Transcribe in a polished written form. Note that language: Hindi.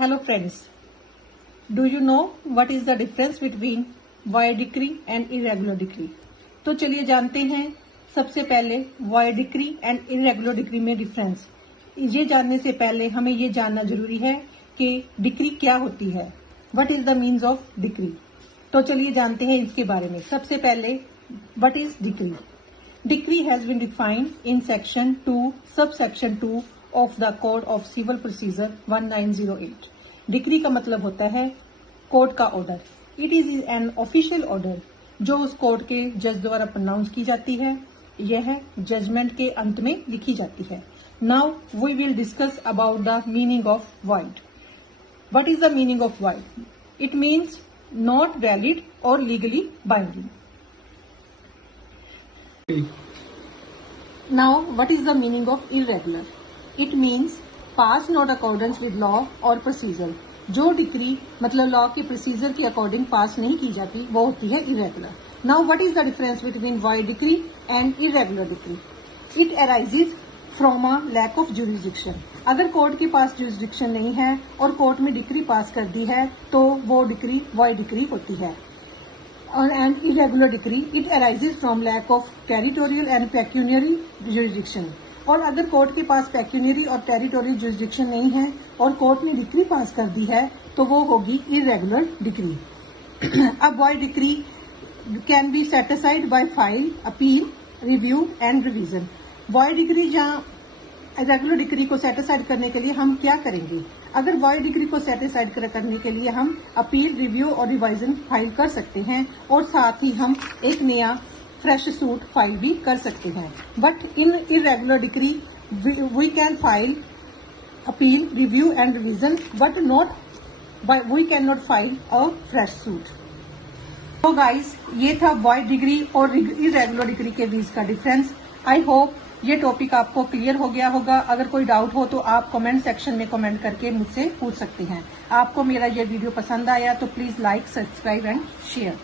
Hello friends, do you know what is the difference between void decree and irregular decree? तो चलिए जानते हैं सबसे पहले void decree and irregular decree में डिफरेंस। ये जानने से पहले हमें ये जानना जरूरी है कि डिक्री क्या होती है, what is the means of decree. तो चलिए जानते हैं इसके बारे में। सबसे पहले what is decree. Decree has been defined in section 2 subsection 2 of the code of civil procedure 1908। Decree का मतलब होता है कोर्ट का order. It is an official order जो उस कोर्ट के जज द्वारा प्रोनाउंस की जाती है। यह जजमेंट के अंत में लिखी जाती है। Now we will discuss about the meaning of void। What is the meaning of void? It means not valid और legally binding. Now what is the meaning of irregular? It means pass not accordance with law और प्रोसीजर। जो डिक्री मतलब लॉ के प्रोसीजर के अकॉर्डिंग पास नहीं की जाती वो होती है irregular. Now what is the difference between void decree and irregular decree? It arises from a lack of jurisdiction. अगर कोर्ट के पास जुरिसडिक्शन नहीं है और कोर्ट में डिक्री पास कर दी है तो वो डिक्री void डिक्री होती है। And irregular decree it arises from lack of territorial and pecuniary jurisdiction. और अगर कोर्ट के पास पेक्यूनियरी और टेरिटोरियल जुरिसडिक्शन नहीं है और कोर्ट ने डिक्री पास कर दी है तो वो होगी इरेगुलर डिक्री। अब void decree can be set aside by file, appeal, review and revision. void decree जहाँ रेगुलर डिक्री को सेट असाइड करने के लिए हम क्या करेंगे? अगर void डिक्री को सेट असाइड करने के लिए हम अपील, रिव्यू और रिवाइजन फाइल कर सकते हैं और साथ ही हम एक नया फ्रेश सूट फाइल भी कर सकते हैं। But in irregular decree we can file appeal, review and revision but we can not file a fresh suit. तो गाइस, ये था void डिग्री और इरेगुलर डिग्री के बीच का डिफरेंस। आई होप ये टॉपिक आपको क्लियर हो गया होगा। अगर कोई डाउट हो तो आप कमेंट सेक्शन में कमेंट करके मुझसे पूछ सकते हैं। आपको मेरा ये वीडियो पसंद आया तो please like, subscribe and share.